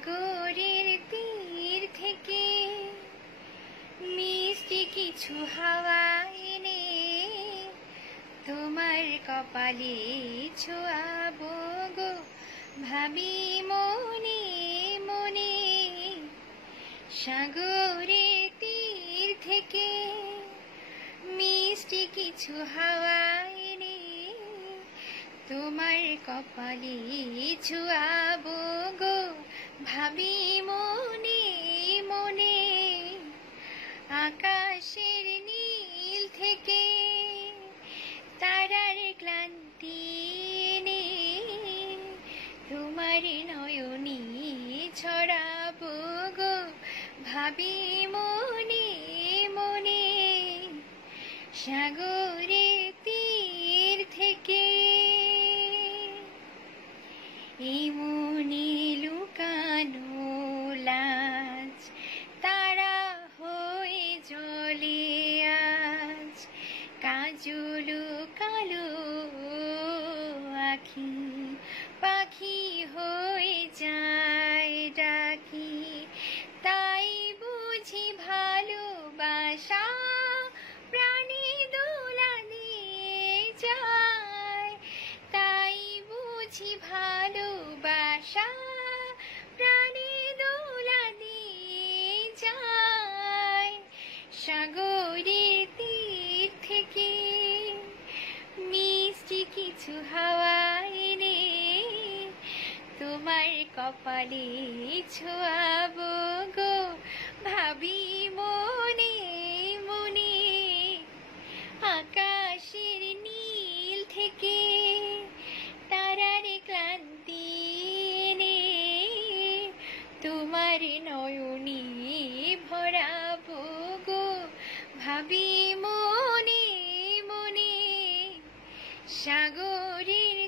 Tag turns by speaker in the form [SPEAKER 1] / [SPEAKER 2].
[SPEAKER 1] সাগরের তীর থেকে মিষ্টি কিছু হাওয়া এনে তোমার কপালে ছোয়াবো গো। ভাবি মনে মনে সাগরের তীর থেকে মিষ্টি কিছু হাওয়া এনে তোমার কপালে ছুয়াবো গো। ভাবি মনে মনে আকাশের নীল থেকে তারার ক্লান্তি এনে তোমার নয়নী ছড়াবো গো। ভাবি মনে মনে সাগরে তীর থেকে এই মনে আখি পাখি হয়ে যায় ডাকি। তাই বুঝি ভালোবাসা প্রাণী দোলা যায়। তাই বুঝি ভালোবাসা দিয়ে যায়। সাগরের তীর থেকে মিষ্টি কিছু হাওয়া তোমার কপালে ছোয়াবো গো। ভাবি মনে মনে আকাশের নীল থেকে তারার ক্লান্তি এনে তোমার নয়নী ভরাবো গো। ভাবি মনে মনে সাগরের